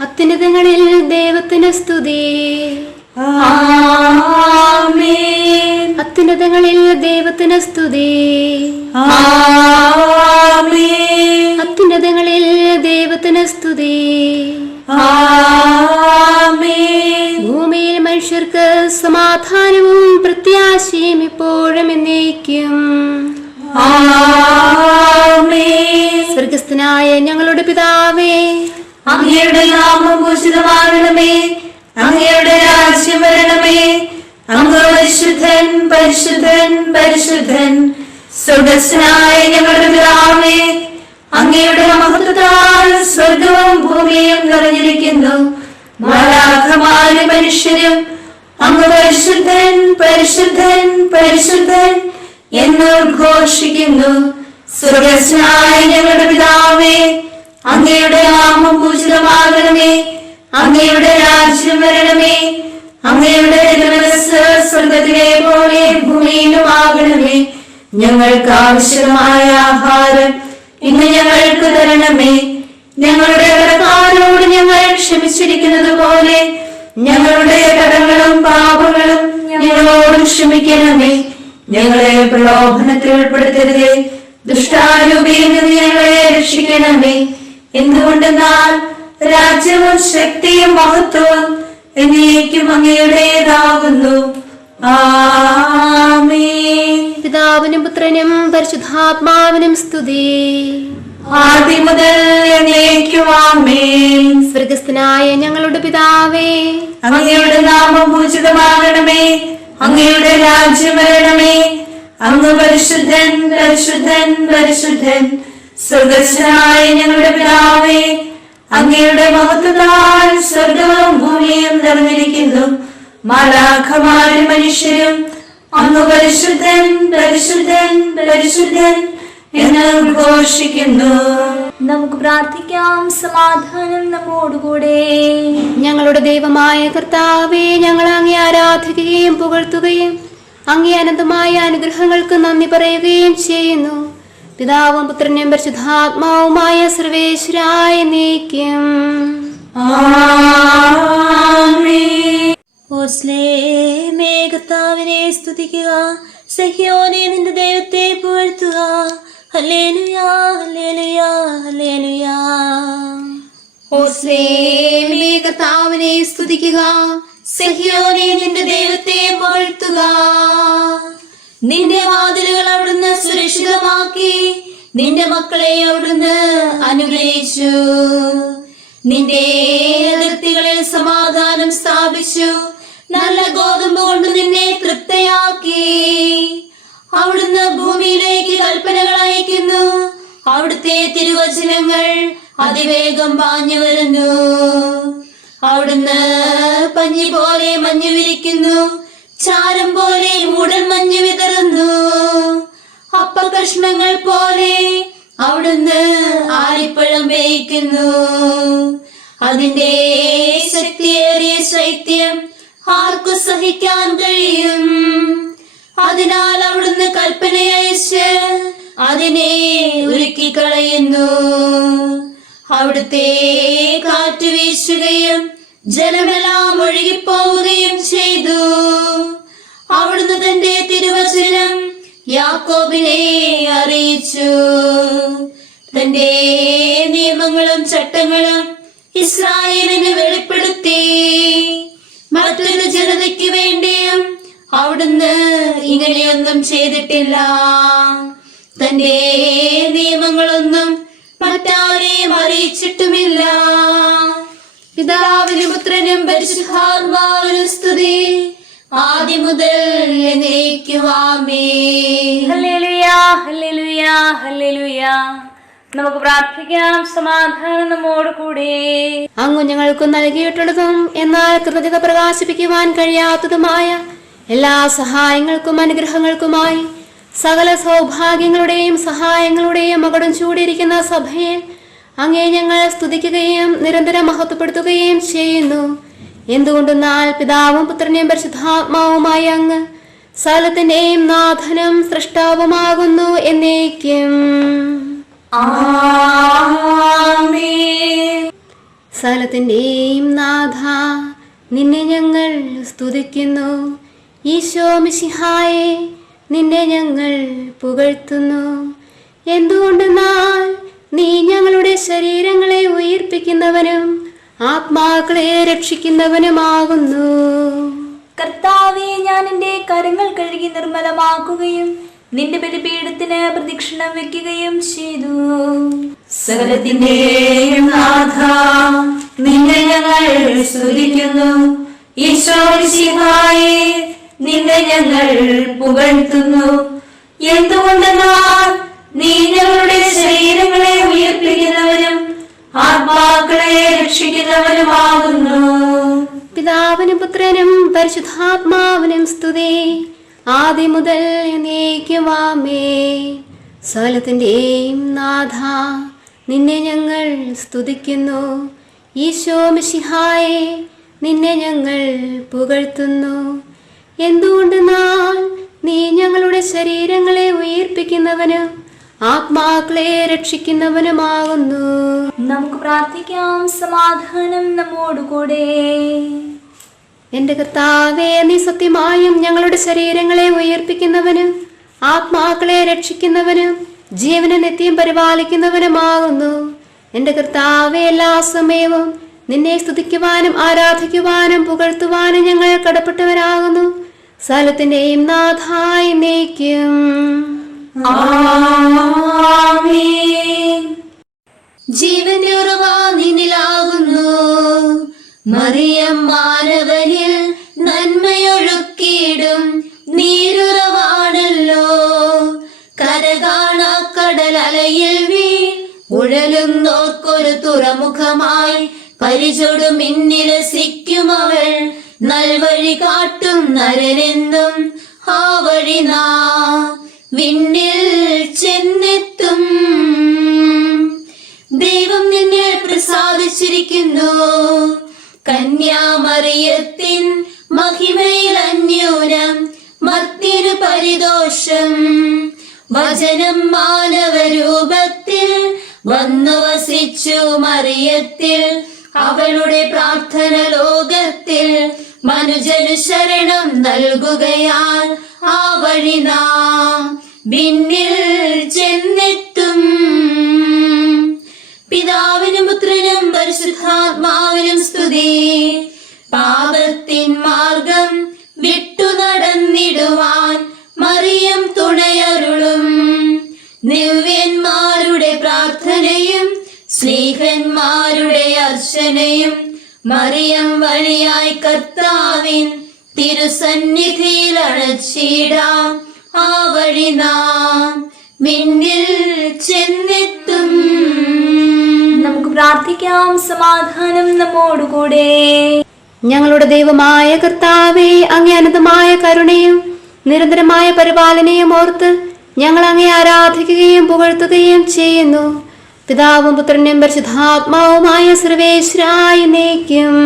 അത്യുന്നതങ്ങളിൽ ദൈവത്തിന് സ്തുതി. ആമേൻ. അത്യുന്നതങ്ങളിൽ ദൈവത്തിന് സ്തുതി. ആമേൻ. അത്യുന്നതങ്ങളിൽ ദൈവത്തിന് സ്തുതി. ആമേൻ. ഭൂമിയിൽ മനുഷ്യർക്ക് സമാധാനവും പ്രത്യാശയും ഇപ്പോഴും എന്നേക്കും. ആമേൻ. സ്വർഗസ്ഥനായ ഞങ്ങളുടെ പിതാവേ, അങ്ങയുടെ നാമം പൂജിതമാകണമേ. അങ്ങയുടെ രാജ്യം വരണമേ. അങ്ങ് പരിശുദ്ധൻ പരിശുദ്ധൻ പരിശുദ്ധൻ. സ്വർഗസ്ഥനായ ഞങ്ങളുടെ പിതാവേ, അങ്ങയുടെ മഹത്വത്താൽ സ്വർഗവും ഭൂമിയും നിറഞ്ഞിരിക്കുന്നു. മാലാഖമാരും മനുഷ്യരും അങ്ങ് പരിശുദ്ധൻ പരിശുദ്ധൻ പരിശുദ്ധൻ എന്ന് ഉദ്ഘോഷിക്കുന്നു. സ്വർഗസ്ഥനായ ഞങ്ങളുടെ പിതാവേ, അങ്ങയുടെ നാമം പൂജിതമാകണമേ. അങ്ങയുടെ രാജ്യം വരണമേ. അങ്ങയുടെ തിരുമനസ്സ് സ്വർഗത്തിലെ പോലെ ഭൂമിയിലുമാകണമേ. ഞങ്ങൾക്ക് ആവശ്യമായ ആഹാരം ഇന്ന് ഞങ്ങൾക്ക് തരണമേ. ഞങ്ങളുടെ കടക്കാരോട് ഞങ്ങൾ ക്ഷമിച്ചിരിക്കുന്നത് പോലെ ഞങ്ങളുടെ കടങ്ങളും പാപങ്ങളും ഞങ്ങളോട് ക്ഷമിക്കണമേ. ഞങ്ങളെ പ്രലോഭനത്തിൽ ഉൾപ്പെടുത്തരുതേ, ദുഷ്ടാരൂപിയിൽ നിന്ന് ഞങ്ങളെ രക്ഷിക്കണമേ. എന്തുകൊണ്ടെന്നാൽ രാജ്യവും ശക്തിയും മഹത്വവും എന്നേക്കും അങ്ങയുടേതാകുന്നു. ആമേൻ. പിതാവിനും പുത്രനും പരിശുദ്ധാത്മാവിനും സ്തുതി. ആദ്യം മുതൽ എന്നേക്കും ആമേൻ. സ്വർഗസ്ഥനായ ഞങ്ങളുടെ പിതാവേ, അങ്ങയുടെ നാമം പൂജിതമാകണമേ. അങ്ങയുടെ രാജ്യം വരണമേ. അങ്ങ് പരിശുദ്ധൻ പരിശുദ്ധൻ പരിശുദ്ധൻ. സ്വർഗസ്ഥനായ ഞങ്ങളുടെ പിതാവേ, അങ്ങയുടെ മഹത്വത്താൽ സ്വർഗവും ഭൂമിയും നിറഞ്ഞിരിക്കുന്നു. മാലാഖമാരും മനുഷ്യരും അങ്ങ് പരിശുദ്ധൻ പരിശുദ്ധൻ പരിശുദ്ധൻ എന്ന് ഉദ്ഘോഷിക്കുന്നു. നമുക്ക് പ്രാർത്ഥിക്കാം. സമാധാനം നമ്മോടുകൂടെ. ഞങ്ങളുടെ ദൈവമായ കർത്താവേ, ഞങ്ങൾ അങ്ങേ ആരാധിക്കുകയും പുകഴ്ത്തുകയും അങ്ങേ അനന്തമായ അനുഗ്രഹങ്ങൾക്ക് നന്ദി പറയുകയും ചെയ്യുന്നു. പിതാവും പുത്രനും പരിശുദ്ധാത്മാവുമായ സർവേശ്വരായ എന്നേക്കും. കർത്താവിനെ സ്തുതിക്കുക. സഹ്യോനെ നിന്റെ ദൈവത്തെ പുകഴ്ത്തുക. ഹല്ലേലൂയാ ഹല്ലേലൂയാ ഹല്ലേലൂയാ. കർത്താവിനെ സ്തുതിക്കുക. സഹ്യോനെ നിന്റെ ദൈവത്തെ പുകഴ്ത്തുക. നിന്റെ വാതിലുകൾ അവിടുന്ന് സുരക്ഷിതമാക്കി. നിന്റെ മക്കളെ അവിടുന്ന് അനുഗ്രഹിച്ചു. നിന്റെ അതിർത്തികളിൽ സമാധാനം സ്ഥാപിച്ചു. നല്ല ഗോതമ്പ് കൊണ്ട് നിന്നെ തൃപ്തയാക്കി. അവിടുന്ന് ഭൂമിയിലേക്ക് കൽപ്പനകൾ അയക്കുന്നു. അവിടുത്തെ തിരുവചനങ്ങൾ അതിവേഗം പാഞ്ഞു വരുന്നു. അവിടുന്ന് പഞ്ഞി പോലെ മഞ്ഞു വിരിക്കുന്നു. ചാരം പോലെ മൂടൽ മഞ്ഞു വിതറുന്നു. അപ്പകഷ്ണങ്ങൾ പോലെ അവിടുന്ന് ആലിപ്പഴം വേയിക്കുന്നു. അതിന്റെ ശക്തിയേറിയ ശൈത്യം ആർക്കു സഹിക്കാൻ കഴിയും? അതിനാൽ അവിടുന്ന് കൽപ്പനയയച്ച് അതിനെ ഉരുക്കിക്കളയുന്നു. അവിടുത്തെ കാറ്റ് വീശുകയും ജലമെല്ലാം ഒഴുകിപ്പോവുകയും ചെയ്തു. അവിടുന്ന് തന്റെ തിരുവചനം യാക്കോബിനെ അറിയിച്ചു. തന്റെ നിയമങ്ങളും ചട്ടങ്ങളും ഇസ്രായേലിന് വെളിപ്പെടുത്തി. മറ്റൊരു ജനതയ്ക്ക് വേണ്ടിയും അവിടുന്ന് ഇങ്ങനെയൊന്നും ചെയ്തിട്ടില്ല. തന്റെ നിയമങ്ങളൊന്നും മറ്റാരെയും അറിയിച്ചിട്ടുമില്ല. പിതാവിനും പുത്രനും പരിശുദ്ധാത്മാവിനും സ്തുതി. ആദ്യം മുതൽ എന്നേക്കും ആമേൻ. ഹല്ലേലൂയാ ഹല്ലേലൂയാ ഹല്ലേലൂയാ. നമുക്ക് പ്രാർത്ഥിക്കാം. സമാധാനം നമ്മോട് കൂടെ. അങ്ങ് ഞങ്ങൾക്ക് നൽകിയിട്ടുള്ളതും എന്നാൽ കൃതജ്ഞത പ്രകാശിപ്പിക്കുവാൻ കഴിയാത്തതുമായ എല്ലാ സഹായങ്ങൾക്കും അനുഗ്രഹങ്ങൾക്കുമായി സകല സൗഭാഗ്യങ്ങളുടെയും സഹായങ്ങളുടെയും മകുടം ചൂടിയിരിക്കുന്ന സഭയെ അങ്ങേ ഞങ്ങൾ സ്തുതിക്കുകയും നിരന്തരം മഹത്വപ്പെടുത്തുകയും ചെയ്യുന്നു. എന്തുകൊണ്ടെന്നാൽ പിതാവും പുത്രനെയും പരിശുദ്ധാത്മാവുമായ അങ്ങ് സകലത്തിന്റെയും നാഥനും സൃഷ്ടാവുമാകുന്നു എന്നേക്കും. ആമേൻ. സകലത്തിൻ്റെയും നാഥ, നിന്നെ ഞങ്ങൾ സ്തുതിക്കുന്നു. ഈശോ മിശിഹായെ, നിന്നെ ഞങ്ങൾ പുകഴ്ത്തുന്നു. എന്തുകൊണ്ടെന്നാൽ നീ ഞങ്ങളുടെ ശരീരങ്ങളെ ഉയിർപ്പിക്കുന്നവനും ആത്മാക്കളെ രക്ഷിക്കുന്നവനുമാകുന്നു. കർത്താവേ, ഞാൻ എന്റെ കരങ്ങൾ കഴുകി നിർമ്മലമാക്കുകയും നിന്റെ ബലിപീഠത്തിന് പ്രദക്ഷിണം വെക്കുകയും ചെയ്തു. സകലത്തിന്റെയും നാഥ, നിന്നെ ഞങ്ങൾ സ്തുതിക്കുന്നു. ഈശോ മിശിഹായെ, നിന്നെ ഞങ്ങൾ പുകഴ്ത്തുന്നു. എന്തുകൊണ്ടെന്നാൽ നീ ഞങ്ങളുടെ ശരീരങ്ങളെ ഉയർപ്പിക്കുന്നവനും ആത്മാക്കളെ രക്ഷിക്കുന്നവനുമാകുന്നു. പിതാവിനും പുത്രനും പരിശുദ്ധാത്മാവിനും സ്തുതി, ആദ്യം മുതൽ എന്നേക്കും ആമേൻ. സകലത്തിൻ്റെയും നാഥ, നിന്നെ ഞങ്ങൾ സ്തുതിക്കുന്നു. ഈശോ മിശിഹായെ, നിന്നെ ഞങ്ങൾ പുകഴ്ത്തുന്നു. എന്തുകൊണ്ടെന്നാൽ നീ ഞങ്ങളുടെ ശരീരങ്ങളെ ഉയിർപ്പിക്കുന്നവനും ആത്മാക്കളെ രക്ഷിക്കുന്നവനുമാകുന്നു. നമുക്ക് പ്രാർത്ഥിക്കാം. സമാധാനം നമ്മോടുകൂടെ. എന്റെ കർത്താവേ, നീ സത്യമായും ഞങ്ങളുടെ ശരീരങ്ങളെ ഉയർപ്പിക്കുന്നവനും ആത്മാക്കളെ രക്ഷിക്കുന്നവനും ജീവനെ നിത്യം പരിപാലിക്കുന്നവനുമാകുന്നു. എന്റെ കർത്താവേ, എല്ലാ സമയവും നിന്നെ സ്തുതിക്കുവാനും ആരാധിക്കുവാനും പുകഴ്ത്തുവാനും ഞങ്ങൾ കടപ്പെട്ടവരാകുന്നു. സകലത്തിന്റെയും നാഥായി എന്നേക്കും ആമേൻ. ജീവന്റെ ഉറവ നിന്നിലാകുന്നു. മറിയം മാനവനിൽ നന്മയൊഴുക്കിയിടും നീരുറവാണല്ലോ. കരകാണാ കടലലയിൽ ഉഴലുന്നോർക്കൊരു തുറമുഖമായി പരിചൊടു മിന്നിലസിക്കും അവൾ. നൽവഴി കാട്ടും നരനെന്നും ആ വഴി നാം വിണ്ണിൽ ചെന്നെത്തും. ദൈവം നിന്നെ പ്രസാദിച്ചിരിക്കുന്നു. കന്യാമറിയത്തിൻ മഹിമയിൽ അന്യൂനം മർത്യനു പരിദോഷം. വചനം മാനവരൂപത്തിൽ വന്നു വസിച്ചു മറിയത്തിൽ. അവളുടെ പ്രാർത്ഥന ലോകത്തിൽ മനുജനു ശരണം നൽകുകയാൽ ആ വഴി നാം വിണ്ണിൽ ചെന്നെത്തും. പിതാവിനും പുത്രനും പരിശുദ്ധാത്മാവിനും സ്തുതി. പാപത്തിൻ മാർഗം വിട്ടു നടന്നിടുവാൻ മറിയം തുണയരുളും. ദിവ്യന്മാരുടെ പ്രാർത്ഥനയും സ്ലീഹന്മാരുടെ അർച്ചനയും മറിയം വഴിയായി കർത്താവിൻ തിരുസന്നിധിയിൽ അണച്ചിടാം. ആ വഴി നാം വിണ്ണിൽ ചെന്നെത്തും. നമുക്ക് പ്രാർത്ഥിക്കാം. സമാധാനം നമ്മോടുകൂടെ. ഞങ്ങളുടെ ദൈവമായ കർത്താവേ, അങ്ങേ അനന്തമായ കരുണയും നിരന്തരമായ പരിപാലനയും ഓർത്ത് ഞങ്ങൾ അങ്ങേ ആരാധിക്കുകയും പുകഴ്ത്തുകയും ചെയ്യുന്നു. പിതാവും പുത്രനും പരിശുദ്ധാത്മാവുമായ സർവേശ്വരായ എന്നേക്കും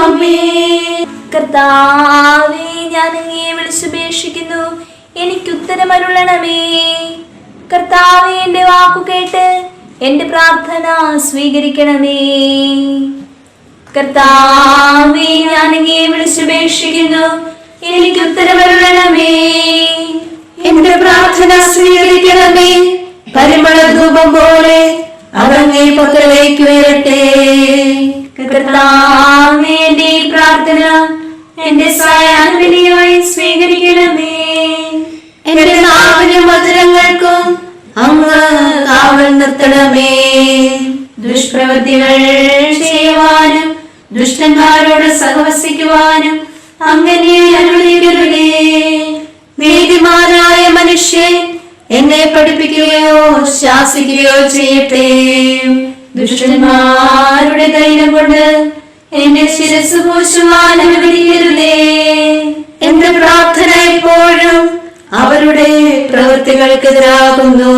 ആമേൻ. കർത്താവേ, ഞാൻ അങ്ങയെ വിളിച്ചുപേക്ഷിക്കുന്നു, എനിക്ക് ഉത്തരമരുളണമേ. കർത്താവേ, എന്റെ വാക്കു കേട്ട് എന്റെ പ്രാർത്ഥന സ്വീകരിക്കണമേ. കർത്താവേ, ഞാൻ അങ്ങയെ വിളിച്ചുപേക്ഷിക്കുന്നു, എനിക്ക് ഉത്തരമരുളണമേ. എന്റെ പ്രാർത്ഥന സ്വീകരിക്കണമേ. പരിമള ധൂപം പോലെ അതങ്ങേ പക്കലേക്ക് ഉയരട്ടെ. കർത്താവേ, എന്റെ ഈ പ്രാർത്ഥന എന്റെ സായാഹ്നബലിയായി സ്വീകരിക്കണമേ. എന്റെ നാവിനും മധുരങ്ങൾക്കും അങ്ങ് കാവൽ നിർത്തണമേ. ദുഷ്പ്രവൃത്തികൾ ചെയ്യുവാനും ദുഷ്ടന്മാരോട് സഹവസിക്കുവാനും അങ്ങനെ അനുവദിക്കരുതേ. നീതിമാനായ മനുഷ്യൻ എന്നെ പഠിപ്പിക്കുകയോ ശാസിക്കുകയോ ചെയ്യട്ടെ. ദുഷ്ടന്മാരുടെ തൈലം കൊണ്ട് എന്റെ ശിരസ് പൂശുവാൻ അനുവദിക്കരുതേ. എന്റെ പ്രാർത്ഥന എപ്പോഴും അവരുടെ പ്രവൃത്തികൾക്കെതിരാകുന്നു.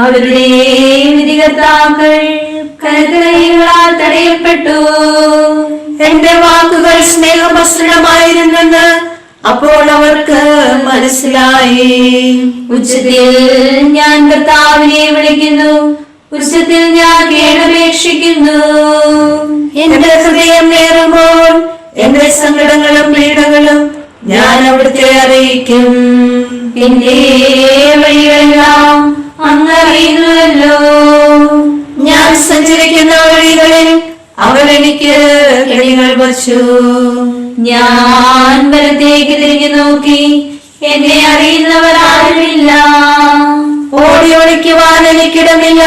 അവരുടെ വിധികർത്താക്കൾ കരുതലുകളാൽ തടയപ്പെട്ടു. എന്റെ വാക്കുകൾ സ്നേഹഭസ്രണമായിരുന്നെന്ന് അപ്പോൾ അവർക്ക് മനസ്സിലായി. ഉച്ചത്തിൽ ഞാൻ കർത്താവിനെ വിളിക്കുന്നു, ഉച്ചത്തിൽ ഞാൻ വിളിച്ചപേക്ഷിക്കുന്നു. എന്റെ ഹൃദയം നേറുമ്പോൾ എന്റെ സങ്കടങ്ങളും പീഡകളും ഞാൻ അവിടുത്തെ അറിയിക്കും. എന്റെ വഴികളെല്ലാം അങ്ങ് അറിയുന്നുവല്ലോ. ഞാൻ സഞ്ചരിക്കുന്ന വഴികളിൽ അവൾ എനിക്ക് കെണികൾ വച്ചു. ഞാൻ വലത്തേക്ക് തിരിഞ്ഞു നോക്കി, എന്നെ അറിയുന്നവർ ആരുമില്ല. ഓടി ഒളിക്കുവാൻ എനിക്കിടമില്ല,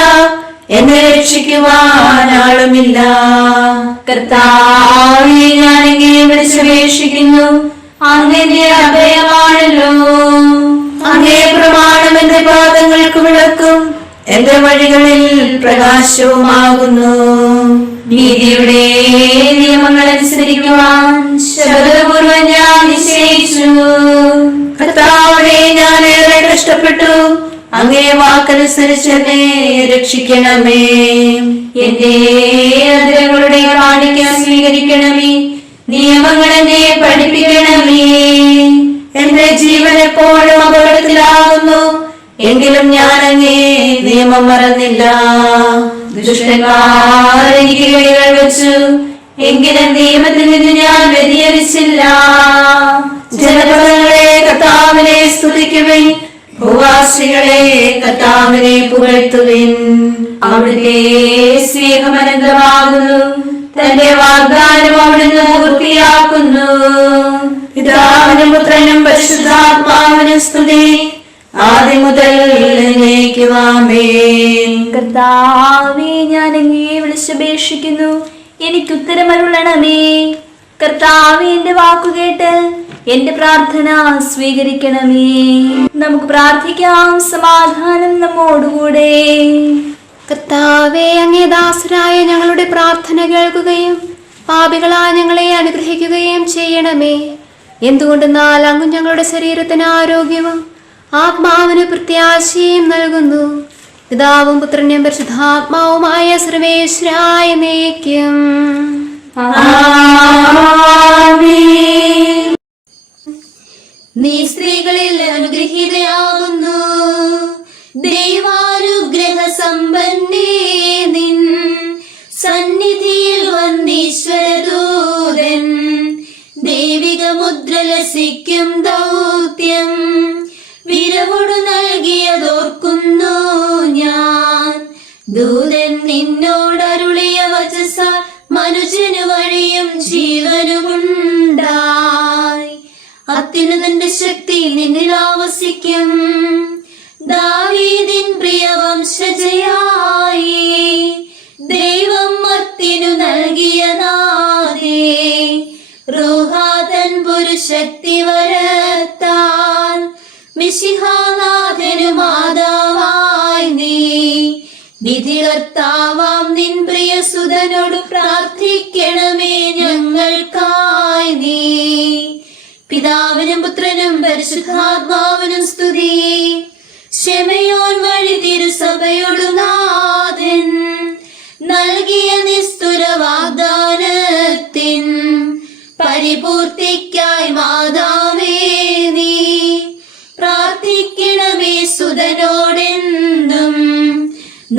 എന്നെ രക്ഷിക്കുവാൻ ആളുമില്ല. കർത്താവേ, ഞാൻ അങ്ങയെ വിളിച്ചപേക്ഷിക്കുന്നു. അങ്ങന്റെ അഭയമാണല്ലോ. അങ്ങേ പ്രമാണം എന്റെ പാദങ്ങൾക്ക് വിളക്കും, എന്റെ വഴികളിൽ പ്രകാശവുമാകുന്നു. നീതിയുടെ നിയമങ്ങൾ അനുസരിക്കുവാൻ ശബ്ദപൂർവ്വം ഞാൻ നിശ്ചയിച്ചു. കർത്താവേ, ഞാൻ ഏറെ കഷ്ടപ്പെട്ടു, അങ്ങേ വാക്കനുസരിച്ച് എന്നെ രക്ഷിക്കണമേ. എന്റെ അതിരങ്ങളുടെ കാണിക്ക സ്വീകരിക്കണമേ. നിയമങ്ങൾ എന്നെ പഠിപ്പിക്കണമേ. എന്റെ ജീവൻ എപ്പോഴും അപകടത്തിലാകുന്നു, എങ്കിലും ഞാൻ അങ്ങേ നിയമം മറന്നില്ല. ദുഷ്ടന്മാർ എനിക്ക് കൈകൾ വെച്ചു, എങ്കിലും നിയമത്തിൽ നിന്ന് ഞാൻ വ്യതിചലിച്ചില്ല. ജനപദങ്ങളെ കർത്താവിനെ സ്തുതിക്കുവിൻ, ഭൂവാസികളെ കർത്താവിനെ പുകഴ്ത്തുവിൻ. അവിടുത്തെ സ്നേഹം അനന്തമാകുന്നു, തന്റെ വാഗ്ദാനം അവിടുന്ന് പൂർത്തിയാക്കുന്നു. പിതാവിനും പുത്രനും പരിശുദ്ധാത്മാവിനും സ്തുതി, ആദ്യം മുതൽ എന്നേക്കും ആമേൻ. കർത്താവേ, ഞാൻ അങ്ങയെ വിളിച്ചപേക്ഷിക്കുന്നു. എനിക്ക് ഉത്തരമരുളണമേ. കർത്താവേ, എന്റെ വാക്കുകേട്ട് എന്റെ പ്രാർത്ഥന സ്വീകരിക്കണമേ. നമുക്ക് പ്രാർത്ഥിക്കാം. സമാധാനം നമ്മോടുകൂടെ. കർത്താവേ, അങ്ങേ ദാസരായ ഞങ്ങളുടെ പ്രാർത്ഥന കേൾക്കുകയും പാപികളായ ഞങ്ങളെ അനുഗ്രഹിക്കുകയും ചെയ്യണമേ. എന്തുകൊണ്ടെന്നാൽ അങ്ങ് ഞങ്ങളുടെ ശരീരത്തിന് ആരോഗ്യവും ആത്മാവിന് പ്രത്യാശയും നൽകുന്നു. പിതാവും പുത്രനും പരിശുദ്ധാത്മാവുമായ സർവേശ്വരായ എന്നേക്കും. നീ സ്ത്രീകളിൽ അനുഗ്രഹീതയാകുന്നു, ദൈവാനുഗ്രഹ സമ്പന്നേ. നിൻ സന്നിധിയിൽ വന്നീശ്വരദൂതൻ ദൈവിക മുദ്ര ലസിക്കും ദൗത്യം വിരവോടു നൽകിയതോർക്കുന്നു ഞാൻ. ദൂതൻ നിന്നോടരുളിയ വചസാൽ മനുജന് വഴിയും ജീവനുമുണ്ടായി. അത്യുന്നതന്റെ ശക്തി നിന്നിൽ ആവസിക്കും. ദാവീദിൻ പ്രിയ വംശജയായി ദൈവം മർത്തിനു നൽകിയ നാദേ. റൂഹാതൻ പുരുഷക്തി വരത്താൽ മിശിഹാനാഥനു മാതാവായി നീ. വിധികർത്താവാം നിൻ പ്രിയസുതനോട് പ്രാർത്ഥിക്കണമേ ഞങ്ങൾക്കായി നീ. പിതാവിനും പുത്രനും പരിശുദ്ധാത്മാവിനും സ്തുതി. ശെമയോൻ വഴി തിരുസഭയോടു നാഥൻ നൽകിയ നിസ്തുല വാഗ്ദാനത്തിൻ പരിപൂർത്തിക്കായി മാതാവേ നീ പ്രാർത്ഥിക്കണമേ സുതനോടെന്നും.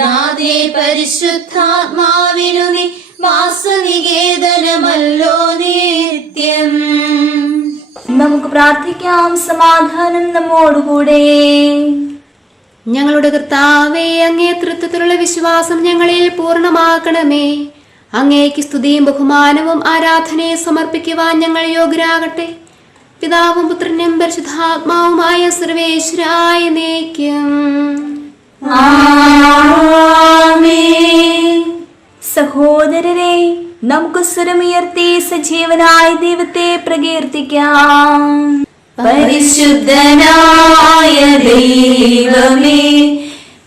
നാഥേ, പരിശുദ്ധാത്മാവിനു നീ വാസനികേതനമല്ലോ നിത്യം. നമുക്ക് പ്രാർത്ഥിക്കാം. സമാധാനം നമ്മോടുകൂടെ. ഞങ്ങളുടെ കർത്താവേ, അങ്ങേ തൃത്വത്തിലുള്ള വിശ്വാസം ഞങ്ങളിൽ പൂർണ്ണമാക്കണമേ. അങ്ങേക്ക് സ്തുതിയും ബഹുമാനവും ആരാധനയും സമർപ്പിക്കുവാൻ ഞങ്ങൾ യോഗ്യരാകട്ടെ. പിതാവും പുത്രനും പരിശുദ്ധാത്മാവുമായ സർവേശ്വരായ എന്നേക്കും. ആമേൻ. സഹോദരരെ, നമുക്ക് സ്വരമുയർത്തി സജീവനായ ദൈവത്തെ പ്രകീർത്തിക്കാം. പരിശുദ്ധനായ ദൈവമേ,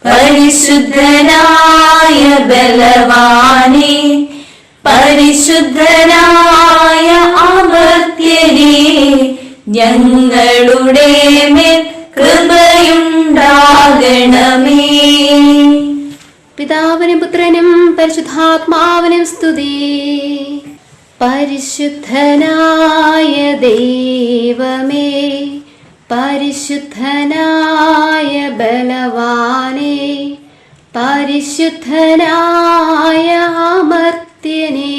പരിശുദ്ധനായ ബലവാനേ, പരിശുദ്ധനായ അമർത്യനേ, ഞങ്ങളുടെ മേൽ കൃപയുണ്ടാകണമേ. പിതാവിനും പുത്രനും പരിശുദ്ധാത്മാവിനും സ്തുതി. പരിശുദ്ധനായ ദൈവമേ, പരിശുദ്ധനായ ബലവാനേ, പരിശുദ്ധനായ അമർത്യനേ,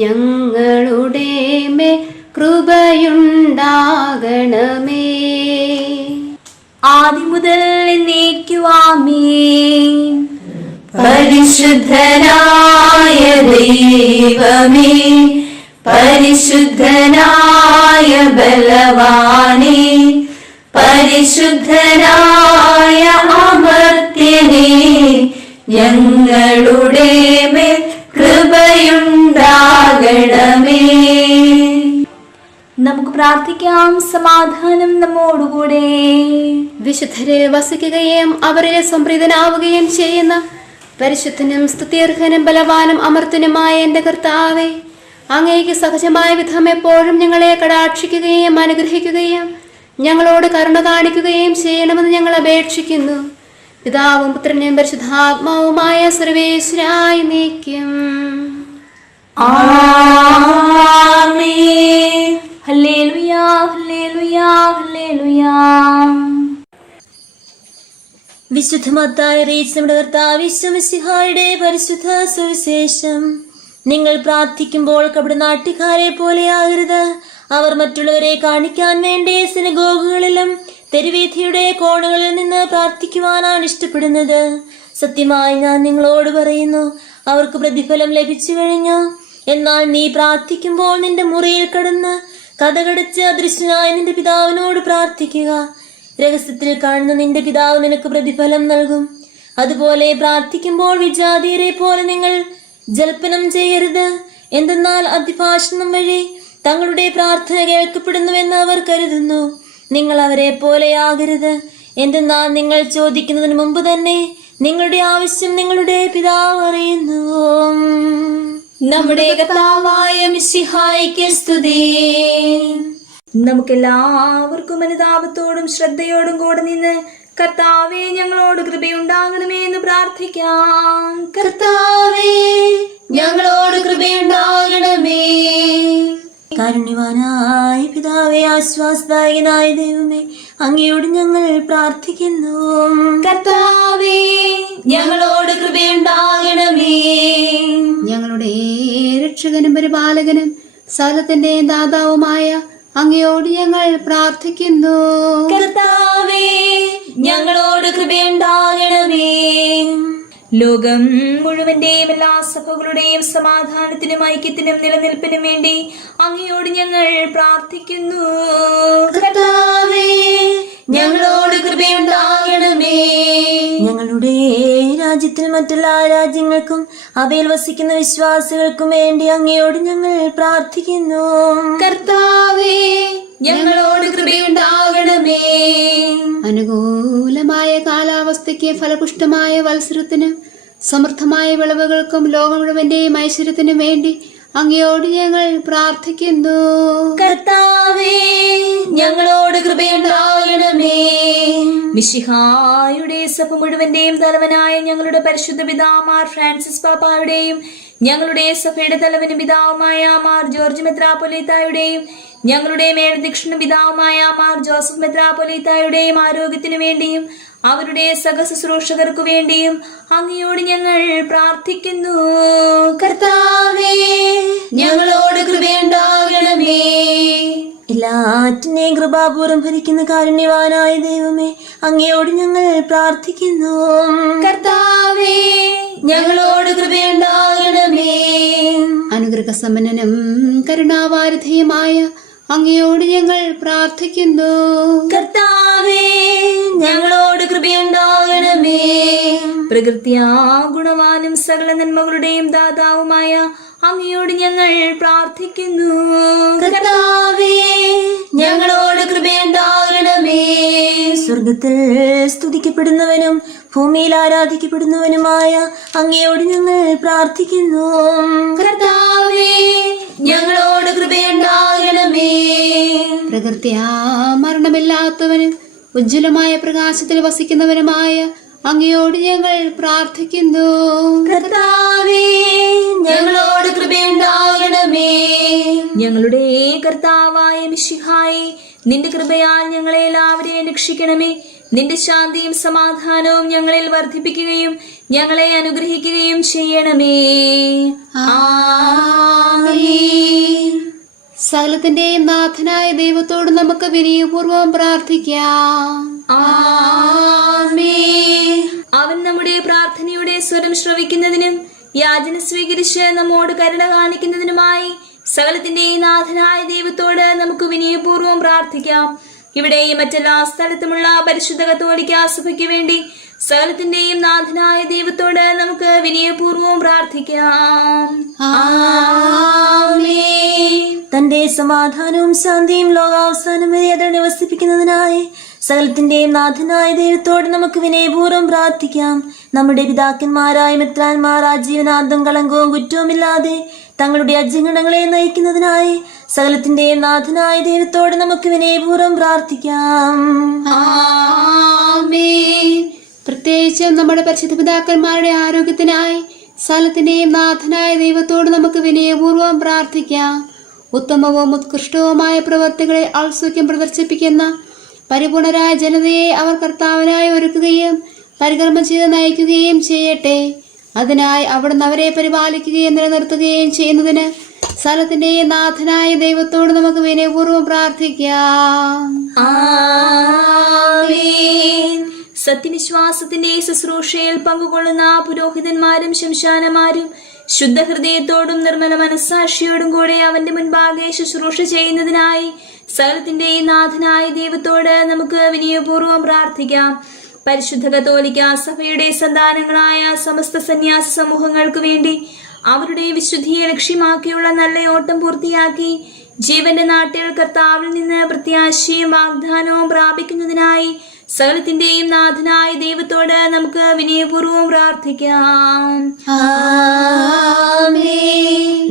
ഞങ്ങളുടെ മേൽ കൃപയുണ്ടാകണമേ. ആദി മുതൽ എന്നേക്കുവാമേൻ. പരിശുദ്ധനായ ദൈവമേ, പരിശുദ്ധനായ ബലവാനേ, പരിശുദ്ധനായ അമർത്യനേ, ഞങ്ങളുടെ മേൽ കൃപയുണ്ടാകണമേ. നമുക്ക് പ്രാർത്ഥിക്കാം. സമാധാനം നമ്മോടുകൂടെ. വിശുദ്ധരിൽ വസിക്കുകയും അവരിൽ സംപ്രീതനാവുകയും ചെയ്യുന്ന പരിശുദ്ധനും സ്തുത്യർഹനും ബലവാനും അമർത്തനുമായ എന്റെ കർത്താവേ, അങ്ങേക്ക് സഹജമായ വിധം എപ്പോഴും ഞങ്ങളെ കടാക്ഷിക്കുകയും അനുഗ്രഹിക്കുകയും ഞങ്ങളോട് കരുണ കാണിക്കുകയും ചെയ്യണമെന്ന് ഞങ്ങൾ അപേക്ഷിക്കുന്നു. പിതാവും പുത്രനും പരിശുദ്ധാത്മാവുമായ സർവേശ്വരായി നീക്കും. ആമേൻ. ഹല്ലേലൂയാ, ഹല്ലേലൂയാ, ഹല്ലേലൂയാ. വിശുദ്ധ മത്തായി അറിയിച്ച നമ്മുടെ കർത്താവ് ഈശോമിശിഹായുടെ പരിശുദ്ധ സുവിശേഷം. നിങ്ങൾ പ്രാർത്ഥിക്കുമ്പോൾ കപട നാട്ടുകാരെ പോലെയാകരുത്. അവർ മറ്റുള്ളവരെ കാണിക്കാൻ വേണ്ടി സിനഗോഗുകളിലും തെരുവീഥിയുടെ കോണുകളിൽ നിന്ന് പ്രാർത്ഥിക്കുവാനാണ് ഇഷ്ടപ്പെടുന്നത്. സത്യമായി ഞാൻ നിങ്ങളോട് പറയുന്നു, അവർക്ക് പ്രതിഫലം ലഭിച്ചു കഴിഞ്ഞു. എന്നാൽ നീ പ്രാർത്ഥിക്കുമ്പോൾ നിന്റെ മുറിയിൽ കടന്ന് കതകടച്ച് അദൃശ്യനായ നിന്റെ പിതാവിനോട് പ്രാർത്ഥിക്കുക. രഹസ്യത്തിൽ കാണുന്ന നിന്റെ പിതാവ് നിനക്ക് പ്രതിഫലം നൽകും. അതുപോലെ പ്രാർത്ഥിക്കുമ്പോൾ വിജാതീയരെ പോലെ നിങ്ങൾ ജൽപ്പനം ചെയ്യരുത്. എന്തെന്നാൽ അതിഭാഷണം വഴി തങ്ങളുടെ പ്രാർത്ഥന കേൾക്കപ്പെടുന്നുവെന്ന് അവർ കരുതുന്നു. നിങ്ങൾ അവരെ പോലെയാകരുത്. എന്തെന്നാൽ നിങ്ങൾ ചോദിക്കുന്നതിന് മുമ്പ് തന്നെ നിങ്ങളുടെ ആവശ്യം നിങ്ങളുടെ പിതാവ് അറിയുന്നു. നമ്മുടെ കർത്താവായ മിശിഹായിക്ക് സ്തുതി. നമുക്കെല്ലാവർക്കും അനുതാപത്തോടും ശ്രദ്ധയോടും കൂടെ നിന്ന് കർത്താവേ ഞങ്ങളോട് കൃപയുണ്ടാകണമേ എന്ന് പ്രാർത്ഥിക്കാം. കർത്താവേ, ഞങ്ങളോട് കൃപയുണ്ടാകണമേ. കാരുണ്യവാനായ പിതാവേ, ആശ്വാസദായകനായ ദൈവമേ, അങ്ങയോട് ഞങ്ങൾ പ്രാർത്ഥിക്കുന്നു. കർത്താവേ, ഞങ്ങളോട് കൃപയുണ്ടാകണമേ. ഞങ്ങളുടെ രക്ഷകനും പരിപാലകനും സകലത്തിന്റെ ദാതാവുമായ അങ്ങയോട് ഞങ്ങൾ പ്രാർത്ഥിക്കുന്നു. കർത്താവേ, ഞങ്ങളോട് കൃപയുണ്ടാകണമേ. ലോകം മുഴുവന്റെയും എല്ലാ സഭകളുടെയും സമാധാനത്തിനും ഐക്യത്തിനും നിലനിൽപ്പിനും വേണ്ടി അങ്ങയോട് ഞങ്ങൾ പ്രാർത്ഥിക്കുന്നു. കർത്താവേ, ഞങ്ങളോട് കൃപയുണ്ടാകണമേ. ഞങ്ങളുടെ രാജ്യത്തിൽ മറ്റെല്ലാ രാജ്യങ്ങൾക്കും അവയിൽ വസിക്കുന്ന വിശ്വാസികൾക്കും വേണ്ടി അങ്ങയോട് ഞങ്ങൾ പ്രാർത്ഥിക്കുന്നു. കർത്താവേ, ഞങ്ങളോട് കൃപയുണ്ടാകണമേ. അനുകൂലമായ കാലാവസ്ഥയ്ക്ക് ഫലപുഷ്ടമായ വത്സരത്തിനും സമൃദ്ധമായ വിളവുകൾക്കും ലോകം മുഴുവന്റെയും ഐശ്വര്യത്തിനും വേണ്ടി അങ്ങയോട് ഞങ്ങൾ പ്രാർത്ഥിക്കുന്നു. കർത്താവേ, ഞങ്ങളോട് കൃപയുണ്ടാകണമേ. മിശിഹായുടെ സഭ മുഴുവന്റെയും തലവനായ ഞങ്ങളുടെ പരിശുദ്ധ പിതാമാർ ഫ്രാൻസിസ് പാപ്പായുടെയും ഞങ്ങളുടെ സഭയുടെ തലവനും പിതാവുമായ മാർ ജോർജ് മെത്രാപ്പൊലീത്തായുടെയും ഞങ്ങളുടെ മേൽദക്ഷിണ പിതാവുമായ മാർ ജോസഫ് മെത്രാപ്പൊലീത്തായുടെയും ആരോഗ്യത്തിനു വേണ്ടിയും അവരുടെ സഹശുശ്രൂഷകർക്കു വേണ്ടിയും അങ്ങയോട് ഞങ്ങൾ പ്രാർത്ഥിക്കുന്നു. കർത്താവേ, ഞങ്ങളോട് കൃപയുണ്ടാകണമേ. എല്ലാറ്റിനെയും കൃപാപൂർവം ഭരിക്കുന്ന കാരുണ്യവാനായ ദൈവമേ, അങ്ങയോട് ഞങ്ങൾ പ്രാർത്ഥിക്കുന്നു. കർത്താവേ, ഞങ്ങളോട് കൃപയുണ്ടാകണമേ. അനുഗ്രഹസമ്പന്നനും കരുണാവാരിധിയുമായ അങ്ങയോട് ഞങ്ങൾ പ്രാർത്ഥിക്കുന്നു. കർത്താവേ, ഞങ്ങളോട് കൃപയുണ്ടാകണമേ. പ്രകൃത്യാ ഗുണവാനും സകല നന്മകളുടെയും ദാതാവുമായ അങ്ങയോട് ഞങ്ങൾ പ്രാർത്ഥിക്കുന്നു. കർത്താവേ, ഞങ്ങളോട് കൃപയുണ്ടാകണമേ. സ്വർഗത്തിൽ സ്തുതിക്കപ്പെടുന്നവനും ഭൂമിയിൽ ആരാധിക്കപ്പെടുന്നവനുമായ അങ്ങയോട് ഞങ്ങൾ പ്രാർത്ഥിക്കുന്നു. കർത്താവേ, ഞങ്ങളോട് കൃപയുണ്ടാകണമേ. പ്രകൃത്യാ മരണമില്ലാത്തവനും ഉജ്ജ്വലമായ പ്രകാശത്തിൽ വസിക്കുന്നവനുമായ അങ്ങയോട് ഞങ്ങൾ പ്രാർത്ഥിക്കുന്നു. കർത്താവേ, ഞങ്ങളോട് കൃപയുണ്ടാകണമേ. ഞങ്ങളുടെ കർത്താവായ മിശിഹായേ, നിന്റെ കൃപയാൽ ഞങ്ങളെ എല്ലാവരെയും രക്ഷിക്കണമേ. നിന്റെ ശാന്തിയും സമാധാനവും ഞങ്ങളിൽ വർദ്ധിപ്പിക്കുകയും ഞങ്ങളെ അനുഗ്രഹിക്കുകയും ചെയ്യണമേ. ആമേൻ. സകലത്തിന്റെയും നാഥനായ ദൈവത്തോട് നമുക്ക് വിനയപൂർവ്വം പ്രാർത്ഥിക്കാം. ആമേൻ. അവൻ നമ്മുടെ പ്രാർത്ഥനയുടെ സ്വരം ശ്രവിക്കുന്നതിനും യാചന സ്വീകരിച്ച് നമ്മോട് കരുണ കാണിക്കുന്നതിനുമായി സകലത്തിന്റെയും നാഥനായ ദൈവത്തോട് നമുക്ക് വിനയപൂർവ്വം പ്രാർത്ഥിക്കാം. ഇവിടെയും മറ്റെല്ലാ സ്ഥലത്തുമുള്ള പരിശുദ്ധ കത്തോലിക്ക സഭയ്ക്ക് വേണ്ടി സകലത്തിന്റെയും നാഥനായ ദൈവത്തോട് നമുക്ക് വിനയപൂർവ്വം പ്രാർത്ഥിക്കാം. ആമേൻ. തന്റെ സമാധാനവും ശാന്തിയും ലോകാവസാനം വരെ അതിൽ നിവസിപ്പിക്കുന്നതിനായി സകലത്തിന്റെയും നാഥനായ ദൈവത്തോട് നമുക്ക് വിനയപൂർവ്വം പ്രാർത്ഥിക്കാം. നമ്മുടെ പിതാക്കന്മാരായ മിത്രാന്മാർ ആജീവനാന്തം കളങ്കവും കുറ്റവുമില്ലാതെ തങ്ങളുടെ അജ്ഞഗണങ്ങളെ നയിക്കുന്നതിനായി സകലത്തിന്റെയും നാഥനായ ദൈവത്തോട് നമുക്ക് വിനയപൂർവ്വം പ്രാർത്ഥിക്കാം. ആമേൻ. പ്രത്യേകിച്ചും നമ്മുടെ പരിശുദ്ധ പിതാക്കന്മാരുടെ ആരോഗ്യത്തിനായി സകലത്തിന്റെയും നാഥനായ ദൈവത്തോട് നമുക്ക് വിനയപൂർവ്വം പ്രാർത്ഥിക്കാം. ഉത്തമവും ഉത്കൃഷ്ടവുമായ പ്രവർത്തികളെ ഔത്സുക്യം പ്രദർശിപ്പിക്കുന്ന പരിപൂർണരായ ജനതയെ അവർ കർത്താവിനായി ഒരുക്കുകയും പരികർമ്മം ചെയ്ത് നയിക്കുകയും ചെയ്യട്ടെ. അതിനായി അവിടുന്ന് അവരെ പരിപാലിക്കുകയും നിലനിർത്തുകയും ചെയ്യുന്നതിന് സകലത്തിന്റെയും നാഥനായ ദൈവത്തോട് നമുക്ക് വിനയപൂർവ്വം പ്രാർത്ഥിക്കാം. ആമേൻ. സത്യവിശ്വാസത്തിന്റെ ശുശ്രൂഷയിൽ പങ്കുകൊള്ളുന്ന പുരോഹിതന്മാരും ശംശാനമാരും ശുദ്ധഹൃദയത്തോടും നിർമ്മല മനസ്സാക്ഷിയോടും കൂടെ അവന്റെ മുൻപാകെ ശുശ്രൂഷ ചെയ്യുന്നതിനായി സകലത്തിന്റെയും നാഥനായ ദൈവത്തോട് നമുക്ക് വിനയപൂർവ്വം പ്രാർത്ഥിക്കാം. പരിശുദ്ധ കത്തോലിക്ക സഭയുടെ സന്താനങ്ങളായ സമസ്ത സന്യാസ സമൂഹങ്ങൾക്ക് വേണ്ടി അവരുടെ വിശുദ്ധിയെ ലക്ഷ്യമാക്കിയുള്ള നല്ല ഓട്ടം പൂർത്തിയാക്കി ജീവന്റെ നാട്ടിൽ കർത്താവിൽ നിന്ന് പ്രത്യാശയും വാഗ്ദാനവും പ്രാപിക്കുന്നതിനായി സകലത്തിന്റെയും നാഥനായ ദൈവത്തോട് നമുക്ക് വിനയപൂർവ്വം പ്രാർത്ഥിക്കാം.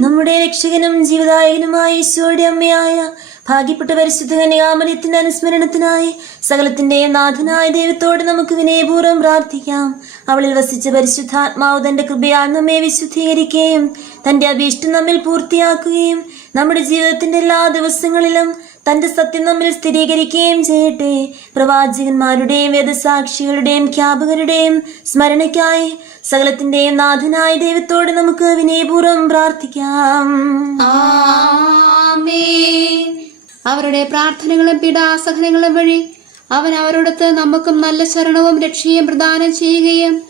നമ്മുടെ രക്ഷകനും ജീവദായകനുമായ ഈശോയുടെ അമ്മയായ ഭാഗ്യപ്പെട്ട പരിശുദ്ധ കന്യകാമറിയത്തിന്റെ അനുസ്മരണത്തിനായി സകലത്തിന്റെയും നാഥനായ ദൈവത്തോട് നമുക്ക് വിനയപൂർവ്വം പ്രാർത്ഥിക്കാം. അവളിൽ വസിച്ച പരിശുദ്ധാത്മാവ് തന്റെ കൃപയാൽ നമ്മെ വിശുദ്ധീകരിക്കുകയും തന്റെ അഭീഷ്ടം നമ്മിൽ പൂർത്തിയാക്കുകയും നമ്മുടെ ജീവിതത്തിന്റെ എല്ലാ ദിവസങ്ങളിലും തന്റെ സത്യം നമ്മിൽ സ്ഥിരീകരിക്കുകയും ചെയ്യട്ടെ. പ്രവാചകന്മാരുടെയും വേദസാക്ഷികളുടെയും ഖ്യാപകരുടെയും സ്മരണയ്ക്കായി സകലത്തിന്റെയും നാഥനായ ദൈവത്തോട് നമുക്ക് വിനയപൂർവ്വം പ്രാർത്ഥിക്കാം. ആമേൻ. അവരുടെ പ്രാർത്ഥനകളും പീഡാസഹനങ്ങളും വഴി അവൻ അവരോടൊത്ത് നമുക്കും നല്ല ശരണവും രക്ഷയും പ്രദാനം ചെയ്യുകയും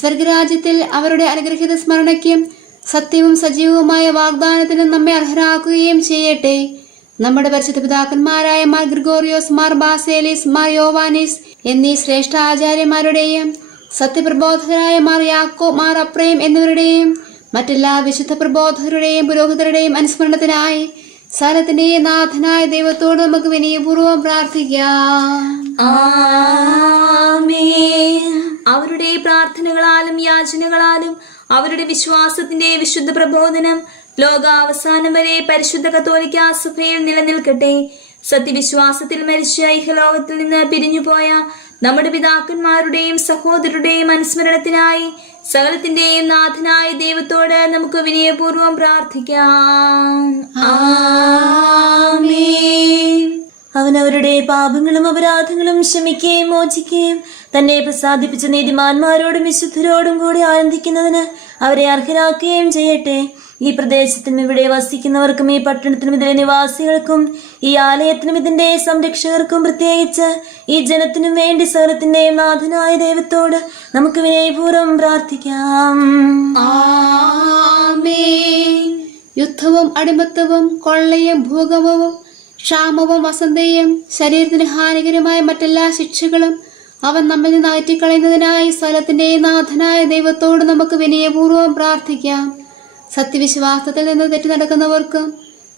സ്വർഗരാജ്യത്തിൽ അവരുടെ അനുഗ്രഹീത സ്മരണയ്ക്കും സത്യവും സജീവവുമായ വാഗ്ദാനത്തിനും നമ്മെ അർഹരാക്കുകയും ചെയ്യട്ടെ. നമ്മുടെ പരിശുദ്ധ പിതാക്കന്മാരായ മാർ ഗ്രിഗോറിയോസ്, മാർ ബാസേലിസ്, മാർ യോവാനിസ് എന്നീ ശ്രേഷ്ഠ ആചാര്യന്മാരുടെയും സത്യപ്രബോധകരായ മാർ യാക്കോ, മാർ അപ്രേം എന്നിവരുടെയും മറ്റെല്ലാ വിശുദ്ധ പ്രബോധകരുടെയും പുരോഹിതരുടെയും അനുസ്മരണത്തിനായി സകലത്തിന്റെയും നാഥനായ ദൈവത്തോട് നമുക്ക് വിനയപൂർവ്വം പ്രാർത്ഥിക്കാം. ആമേൻ. അവരുടെ പ്രാർത്ഥനകളാലും യാചനകളാലും അവരുടെ വിശ്വാസത്തിന്റെ വിശുദ്ധ പ്രബോധനം ലോകാവസാനം വരെ പരിശുദ്ധ കത്തോലിക്ക സഭയിൽ നിലനിൽക്കട്ടെ. സത്യവിശ്വാസത്തിൽ മരിച്ച ഇഹലോകത്തിൽ നിന്ന് പിരിഞ്ഞുപോയ നമ്മുടെ പിതാക്കന്മാരുടെയും സഹോദരരുടെയും അനുസ്മരണത്തിനായി സകലത്തിന്റെയും നാഥനായ ദൈവത്തോട് നമുക്ക് വിനയപൂർവ്വം പ്രാർത്ഥിക്കാം. ആമേൻ. അവൻ അവരുടെ പാപങ്ങളും അപരാധങ്ങളും ക്ഷമിക്കുകയും മോചിക്കുകയും തന്നെ പ്രസാദിപ്പിച്ച നീതിമാന്മാരോടും വിശുദ്ധരോടും കൂടി ആനന്ദിക്കുന്നതിന് അവരെ അർഹരാക്കുകയും ചെയ്യട്ടെ. ഈ പ്രദേശത്തിനും ഇവിടെ വസിക്കുന്നവർക്കും ഈ പട്ടണത്തിനും ഇതിലെ നിവാസികൾക്കും ഈ ആലയത്തിനും ഇതിന്റെ സംരക്ഷകർക്കും പ്രത്യേകിച്ച് ഈ ജനത്തിനും വേണ്ടി സകലത്തിന്റെയും നാഥനായ ദൈവത്തോട് നമുക്ക് വിനയപൂർവ്വം പ്രാർത്ഥിക്കാം. ആമേൻ. യുദ്ധവും അടിമത്തവും കൊള്ളയും ഭൂകമ്പവും ക്ഷാമവും വസന്തയും ശരീരത്തിന് ഹാനികരമായ മറ്റെല്ലാ ശിക്ഷകളും അവൻ നമ്മിൽ നിന്ന് അകറ്റിക്കളയുന്നതിനായി സകലത്തിന്റെയും നാഥനായ ദൈവത്തോട് നമുക്ക് വിനയപൂർവ്വം പ്രാർത്ഥിക്കാം. സത്യവിശ്വാസത്തിൽ നിന്ന് തെറ്റി നടക്കുന്നവർക്കും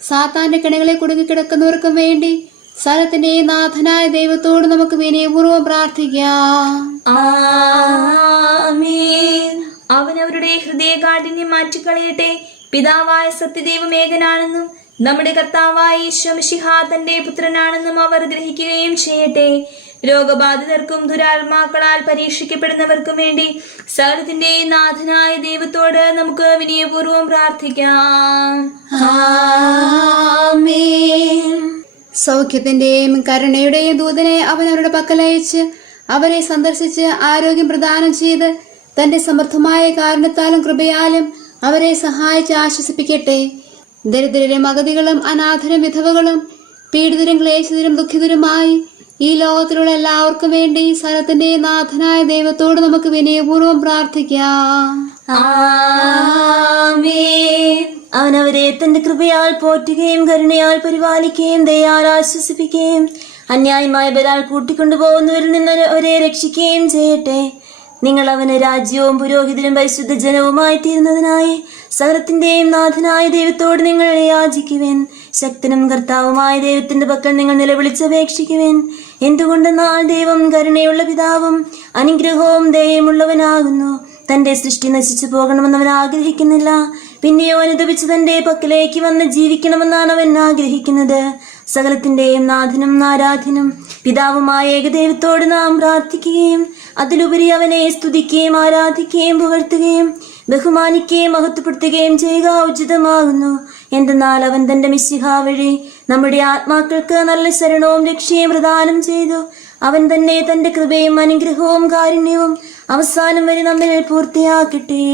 സാത്താന്റെ കിണകളെ കുടുങ്ങിക്കിടക്കുന്നവർക്കും വേണ്ടി സകലത്തിന്റെയും നാഥനായ ദൈവത്തോട് നമുക്ക് വിനയപൂർവ്വം പ്രാർത്ഥിക്കാം. ആമേൻ. അവൻ അവരുടെ ഹൃദയകാഠിന്യം മാറ്റിക്കളയട്ടെ. പിതാവായ സത്യദൈവം ഏകനാണെന്നും നമ്മുടെ കർത്താവായ ഈശോ മിശിഹ തന്റെ പുത്രനാണെന്നും അവർ ഗ്രഹിക്കുകയും ചെയ്യട്ടെ. രോഗബാധിതർക്കും ദുരാത്മാക്കളാൽ പരീക്ഷിക്കപ്പെടുന്നവർക്കും വേണ്ടി സകലത്തിന്റെയും നാഥനായ ദൈവത്തോട് നമുക്ക് വിനയപൂർവ്വം പ്രാർത്ഥിക്കാം. ആമേൻ. സൗഖ്യത്തിന്റെയും കരുണയുടെയും ദൂതനെ അവൻ അവരുടെ പക്കലയച്ച് അവരെ സന്ദർശിച്ച് ആരോഗ്യം പ്രദാനം ചെയ്ത് തന്റെ സമർത്ഥമായ കാരണത്താലും കൃപയാലും അവരെ സഹായിച്ച് ആശ്വസിപ്പിക്കട്ടെ. ദരിദ്രരും അഗതികളും അനാഥരും വിധവകളും പീഡിതരും ക്ലേശിതരും ദുഃഖിതരുമായി ഈ ലോകത്തിലുള്ള എല്ലാവർക്കും വേണ്ടി സ്ഥലത്തിന്റെ നാഥനായ ദൈവത്തോട് നമുക്ക് വിനയപൂർവ്വം പ്രാർത്ഥിക്കാം. ആമേൻ. അവൻ അവരെ തന്റെ കൃപയാൽ പോറ്റുകയും കരുണയാൽ പരിപാലിക്കുകയും ദയാൽ ആശ്വസിപ്പിക്കുകയും അന്യായമായ ബലാൽ കൂട്ടിക്കൊണ്ടുപോകുന്നവരിൽ നിന്ന് അവരെ രക്ഷിക്കുകയും ചെയ്യട്ടെ. നിങ്ങൾ അവന് രാജ്യവും പുരോഹിതരും പരിശുദ്ധ ജനവുമായി തീരുന്നതിനായി സകലത്തിന്റെയും നാഥനായ ദൈവത്തോട് നിങ്ങൾ യാചിക്കുവിൻ. ശക്തനും കർത്താവുമായ ദൈവത്തിന്റെ പക്കൽ നിങ്ങൾ നിലവിളിച്ചപേക്ഷിക്കുവിൻ. എന്തുകൊണ്ടെന്നാൽ ദൈവം കരുണയുള്ള പിതാവും അനുഗ്രഹവും ദയയുമുള്ളവനാകുന്നു. തന്റെ സൃഷ്ടി നശിച്ചു പോകണമെന്ന് അവൻ ആഗ്രഹിക്കുന്നില്ല, പിന്നെയോ അനുദപിച്ച് തന്റെ പക്കലേക്ക് വന്ന് ജീവിക്കണമെന്നാണ് അവൻ ആഗ്രഹിക്കുന്നത്. സകലത്തിന്റെയും നാഥനും ആരാധ്യനും പിതാവുമായ ഏകദൈവത്തോട് നാം പ്രാർത്ഥിക്കുകയും അതിലുപരി അവനെ സ്തുതിക്കുകയും ആരാധിക്കുകയും പുകഴ്ത്തുകയും ബഹുമാനിക്കുകയും മഹത്വപ്പെടുത്തുകയും ചെയ്യുക ഉചിതമാകുന്നു. എന്തെന്നാൽ അവൻ തന്റെ മിശിഹാ വഴി നമ്മുടെ ആത്മാക്കൾക്ക് നല്ല ശരണവും രക്ഷയും പ്രദാനം ചെയ്തു. അവൻ തന്നെ തന്റെ കൃപയും അനുഗ്രഹവും കാരുണ്യവും അവസാനം വരെ നമ്മിൽ പൂർത്തിയാക്കട്ടെ.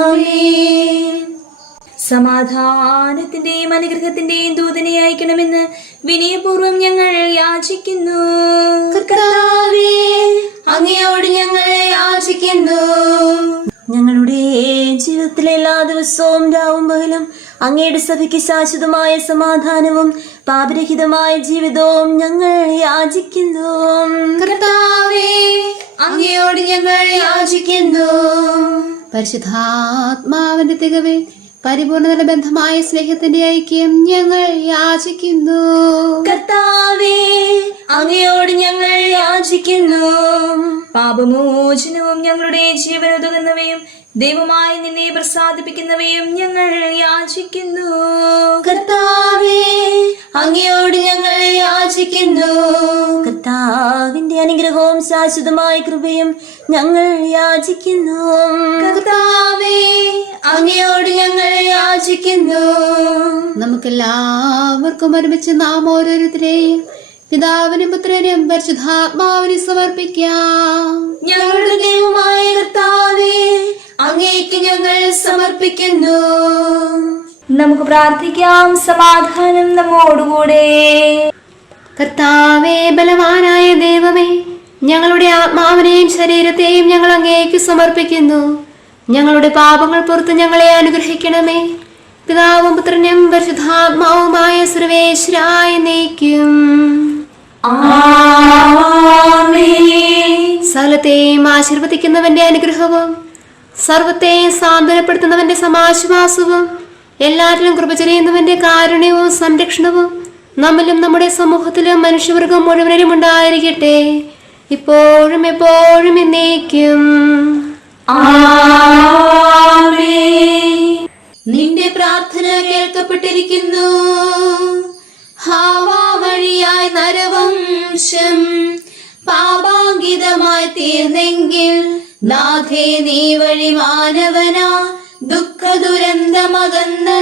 ആമേൻ. സമാധാനത്തിന്റെയും അനുഗ്രഹത്തിന്റെയും ദൂതനെ അയക്കണമെന്ന് വിനയപൂർവ്വം ഞങ്ങൾ യാചിക്കുന്നു. കർത്താവേ, അങ്ങയോട് ഞങ്ങൾ യാചിക്കുന്നു. ഞങ്ങളുടെ ജീവിതത്തിലെ എല്ലാ ദിവസവും രാവും പകലും അങ്ങയുടെ സഭയ്ക്ക് ശാശ്വതമായ സമാധാനവും പാപരഹിതമായ ജീവിതവും ഞങ്ങൾ യാചിക്കുന്നു. കർത്താവേ, അങ്ങയോട് ഞങ്ങൾ യാചിക്കുന്നു. പരിശുദ്ധാത്മാവിന്റെ തികവേ പരിപൂർണതല ബന്ധമായ സ്നേഹത്തിന്റെ ഐക്യം ഞങ്ങൾ യാചിക്കുന്നു. കർത്താവേ, അങ്ങയോട് ഞങ്ങൾ യാചിക്കുന്നു. പാപമോചനവും ഞങ്ങളുടെ ജീവനുതകുന്നവയും ദൈവമായി നിന്നെ പ്രസാദിപ്പിക്കുന്നവയും ഞങ്ങൾ യാചിക്കുന്നു. കർത്താവേ, അങ്ങയോട് ഞങ്ങൾ യാചിക്കുന്നു. കർത്താവിന്റെ അനുഗ്രഹവും ശാശ്വതമായ കൃപയും ഞങ്ങൾ യാചിക്കുന്നു. കർത്താവേ, അങ്ങയോട് ഞങ്ങൾ യാചിക്കുന്നു. നമുക്കെല്ലാവർക്കും ഒരുമിച്ച് നാം ഓരോരുത്തരെയും പിതാവിനും പുത്രനും പരിശുദ്ധാത്മാവിനും സമർപ്പിക്കാം. ഞങ്ങളുടെ ദൈവമായ കർത്താവേ, അങ്ങേക്ക് ഞങ്ങൾ സമർപ്പിക്കുന്നു. നമുക്ക് പ്രാർത്ഥിക്കാം. സമാധാനം നമ്മോടുകൂടെ. കർത്താവേ, ബലവാനായ ദൈവമേ, ഞങ്ങളുടെ ആത്മാവിനെയും ശരീരത്തെയും ഞങ്ങൾ അങ്ങേക്ക് സമർപ്പിക്കുന്നു. ഞങ്ങളുടെ പാപങ്ങൾ പുറത്ത് ഞങ്ങളെ അനുഗ്രഹിക്കണമേ. പിതാവും പുത്രനും പരിശുദ്ധാത്മാവുമായ സർവേശ്വരായ നയിക്കും. സകലത്തെയും ആശീർവദിക്കുന്നവന്റെ അനുഗ്രഹവും സർവത്തെയും സാന്ത്വനപ്പെടുത്തുന്നവന്റെ സമാശ്വാസവും എല്ലാറ്റിലും കൃപ ചെയ്യുന്നവന്റെ കാരുണ്യവും സംരക്ഷണവും നമ്മിലും നമ്മുടെ സമൂഹത്തിലും മനുഷ്യവർഗം മുഴുവനും ഉണ്ടായിരിക്കട്ടെ, ഇപ്പോഴും എപ്പോഴും എന്നേക്കും. നിന്റെ പ്രാർത്ഥന കേൾക്കപ്പെട്ടിരിക്കുന്നു. ഹാവാ വഴിയായി നരവംശം പാപാങ്കിതമായി തീർന്നെങ്കിൽ നാഥേ, നീ വഴി മാനവനാ ദുഃഖ ദുരന്തമകന്നല്ലോ.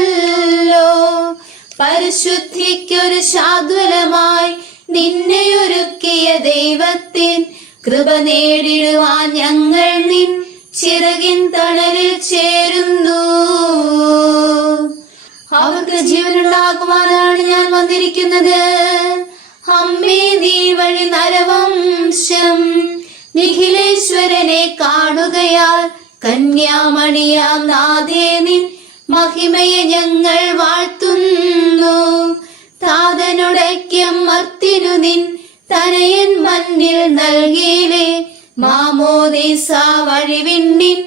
പരിശുദ്ധിക്കൊരു ശാദ്വലമായി നിന്നെയൊരുക്കിയ ദൈവത്തിൻ കൃപ നേടിടുവാൻ ഞങ്ങൾ നിൻ ചിറകിൻ തണലിൽ ചേരുന്നു. അവർക്ക് ജീവനുണ്ടാക്കുവാനാണ് ഞാൻ വന്നിരിക്കുന്നത്. അമ്മേ, നീ വഴി നരവംശം നിഖിലേശ്വരനെ കാണുകയാൽ കന്യാമണിയാം നാഥേ, നിൻ മഹിമയെ ഞങ്ങൾ വാഴ്ത്തുന്നു. താതനുടൈക്യം മർത്തിനു നിൻ തനയൻ മണ്ണിൽ നൽകിയില്ലേ. മാമോദീസ വഴി വിണ്ണിൻ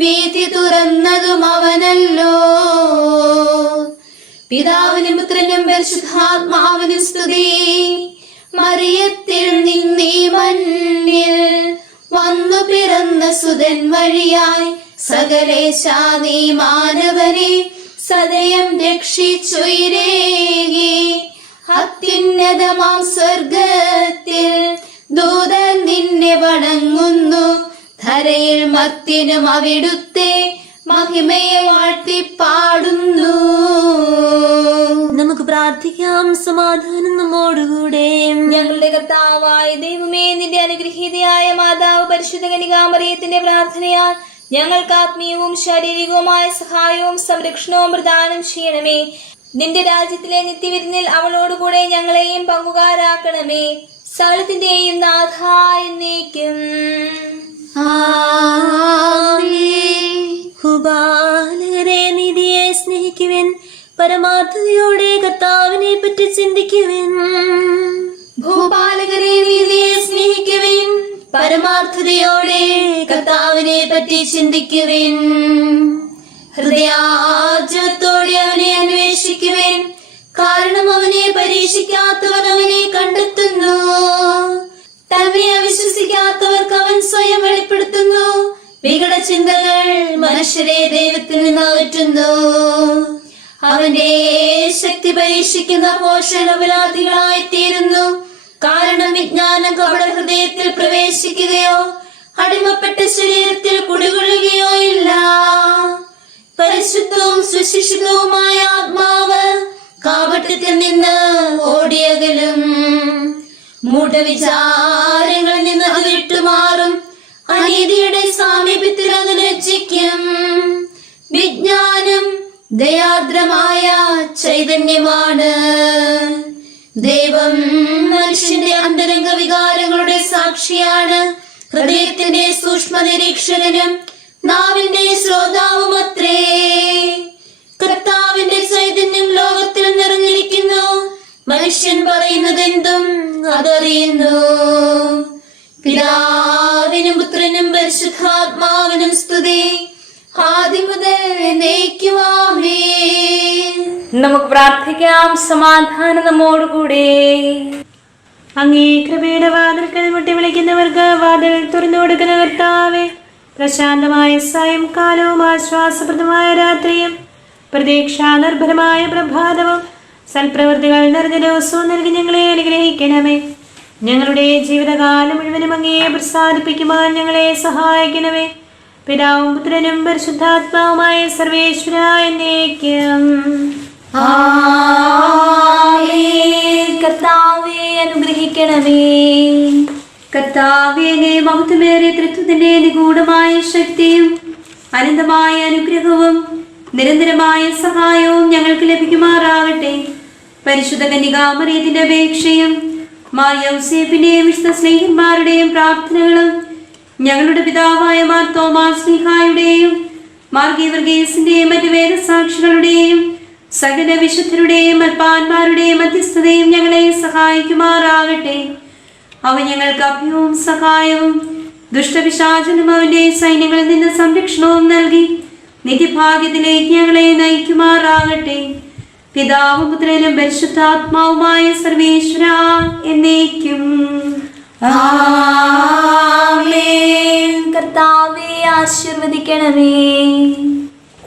വീഥി തുറന്നതും അവനല്ലോ. പിതാവിനും പുത്രനും പരിശുദ്ധാത്മാവിനും സ്തുതി. മറിയത്തിൽ നിന്നീ മണ്ണിൽ വന്നു പിറന്ന സുതൻ വഴിയായി സകലേശാ നീ മാനവനെ സദയം രക്ഷിച്ചുയരേകി. അത്യുന്നതമാം സ്വർഗത്തിൽ ദൂതൻ നിന്നെ വണങ്ങുന്നു. ധരയിൽ മർത്യനും അവിടുത്തെ മഹിമയെ വാഴ്ത്തിപ്പാടുന്നു. നമുക്ക് പ്രാർത്ഥിക്കാം. സമാധാനം നമ്മോടുകൂടെ. ഞങ്ങളുടെ കർത്താവായ ദൈവമേ, നിന്റെ അനുഗ്രഹീതയായ മാതാവ് പരിശുദ്ധ കന്യകാമറിയത്തിന്റെ പ്രാർത്ഥനയാൽ ഞങ്ങൾക്ക് ആത്മീയവും ശാരീരികവുമായ സഹായവും സംരക്ഷണവും പ്രദാനം ചെയ്യണമേ. നിന്റെ രാജ്യത്തിലെ നിത്യവിരുന്നിൽ അവളോടുകൂടെ ഞങ്ങളെയും പങ്കുകാരാക്കണമേ. സകലത്തിന്റെയും നാഥ എന്നേക്കും. ഹുബാലകരെ, നീതിയെ സ്നേഹിക്കുവിൻ, പരമാർത്ഥതയോടെ കർത്താവിനെ പറ്റി ചിന്തിക്കുവിൻ. ഭൂപാലകരെ, നീതിയെ സ്നേഹിക്കുവിൻ, പരമാർത്ഥതയോടെ കർത്താവിനെ പറ്റി ചിന്തിക്കുവിൻ. ഹൃദയാർജവത്തോടെ അവനെ അന്വേഷിക്കുവിൻ, കാരണം അവനെ പരീക്ഷിക്കാത്തവർ അവനെ കണ്ടെത്തുന്നു. തന്നെ അവിശ്വസിക്കാത്തവർക്ക് അവൻ സ്വയം വെളിപ്പെടുത്തുന്നു. വികട ചിന്തകൾ മനുഷ്യരെ ദൈവത്തിൽ നിന്ന് അകറ്റുന്നു. അവന്റെ ശക്തി പരീക്ഷിക്കുന്ന പോഷണബലാധികളായി തീരുന്നു. കാരണം വിജ്ഞാനം കപട ഹൃദയത്തിൽ പ്രവേശിക്കുകയോ അടിമപ്പെട്ട ശരീരത്തിൽ കുടികൊള്ളുകയോ ഇല്ല. പരിശുദ്ധവും സുശിക്ഷിതവുമായ ആത്മാവ് കാപട്യത്തിൽ നിന്ന് ഓടിയകലും. മൂഢവിചാരങ്ങളിൽ നിന്ന് അത് വിട്ടുമാറും. അനീതിയുടെ സാമീപ്യത്തിൽ അത് ലജ്ജിക്കും. വിജ്ഞാനം ദയാർദ്രമായ ചൈതന്യമാണ്. ദൈവം മനുഷ്യന്റെ അന്തരംഗ വികാരങ്ങളുടെ സാക്ഷിയാണ്. ഹൃദയത്തിന്റെ സൂക്ഷ്മ നിരീക്ഷകനും നാവിന്റെ ശ്രോതാവും അത്രേ. കർത്താവിന്റെ ചൈതന്യം ലോകത്തിൽ നിറഞ്ഞിരിക്കുന്നു. മനുഷ്യൻ പറയുന്നതെന്തും അതറിയുന്നു. പിതാവിനും പുത്രനും പരിശുദ്ധാത്മാവിനും സ്തുതി, ആദ്യം മുതൽ എന്നേക്കും ആമേൻ. നമുക്ക് പ്രാർത്ഥിക്കാം. സമാധാനം നമ്മോടുകൂടെ. അങ്ങേ കൃപയുടെ വാതിൽക്കൽ മുട്ടി വിളിക്കുന്നവർക്ക് വാതിൽ തുറന്നു കൊടുക്കുന്ന കർത്താവേ, പ്രശാന്തമായ സായംകാലവും ആശ്വാസപ്രദമായ രാത്രിയും പ്രതീക്ഷാ നിർഭരമായ പ്രഭാതവും സൽപ്രവൃത്തികൾ നിറഞ്ഞ ദിവസവും നൽകി ഞങ്ങളെ അനുഗ്രഹിക്കണമേ. ഞങ്ങളുടെ ജീവിതകാലം മുഴുവനും അങ്ങയെ പ്രസാദിപ്പിക്കുവാൻ ഞങ്ങളെ സഹായിക്കണമേ. പിതാവും പുത്രനും പരിശുദ്ധാത്മാവുമായ സർവേശ്വര എന്നേക്കും. കർത്താവെ അനുഗ്രഹിക്കണമേ. കർത്താവേ, മഹത്വമേറിയ ത്രിത്വത്തിന്റെ നിഗൂഢമായ ശക്തിയും അനന്തമായ അനുഗ്രഹവും നിരന്തരമായ സഹായവും ഞങ്ങൾക്ക് ലഭിക്കുമാറാകട്ടെ. പരിശുദ്ധ കന്യകാമറിയത്തിന്റെ അപേക്ഷയും മാർ യൗസേപ്പിന്റെയും വിശുദ്ധ സ്നേഹിതന്മാരുടെയും പ്രാർത്ഥനകളും ഞങ്ങളുടെ പിതാവായ മാർ തോമാസ് ശ്ലീഹായുടെയും മാർ ഗീവർഗീസിന്റെയും മറ്റു വേദസാക്ഷികളുടെയും സകല വിശുദ്ധരുടെയും അൽപ്പാന്മാരുടെയും മധ്യസ്ഥതയും ഞങ്ങളെ സഹായിക്കുമാറാകട്ടെ. അവ ഞങ്ങൾക്ക് അഭയവും സഹായവും ദുഷ്ടപിശാചനും അവന്റെ സൈന്യങ്ങളിൽ നിന്ന് സംരക്ഷണവും നൽകി നിത്യഭാഗ്യത്തിലേക്ക് ഞങ്ങളെ നയിക്കുമാറാകട്ടെ. പിതാവും പുത്രനും പരിശുദ്ധാത്മാവുമായ സർവേശ്വര എന്നേക്കും. കർത്താവെ ആശീർവദിക്കണമേ.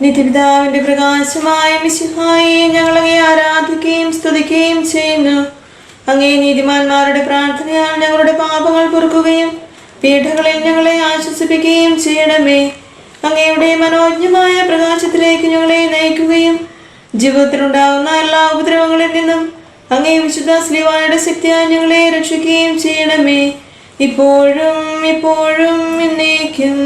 നിത്യപിതാവിന്റെ പ്രകാശമായ മിശിഹായെ ഞങ്ങളെ ആരാധിക്കുകയും സ്തുതിക്കുകയും ചെയ്യുന്നു. അങ്ങേ നീതിമാന്മാരുടെ പ്രാർത്ഥനയാൽ ഞങ്ങളുടെ പാപങ്ങൾ പൊറുക്കുകയും പീഠകളിൽ ഞങ്ങളെ ആശ്വസിപ്പിക്കുകയും ചെയ്യണമേ. അങ്ങയുടെ മനോജ്ഞമായ പ്രകാശത്തിലേക്ക് ഞങ്ങളെ നയിക്കുകയും ജീവിതത്തിലുണ്ടാകുന്ന എല്ലാ ഉപദ്രവങ്ങളിൽ നിന്നും അങ്ങേ വിശുദ്ധ ശ്ലീഹായുടെ ശക്തിയാൽ ഞങ്ങളെ രക്ഷിക്കുകയും ചെയ്യണമേ. ഇപ്പോഴും എപ്പോഴും എന്നേക്കും.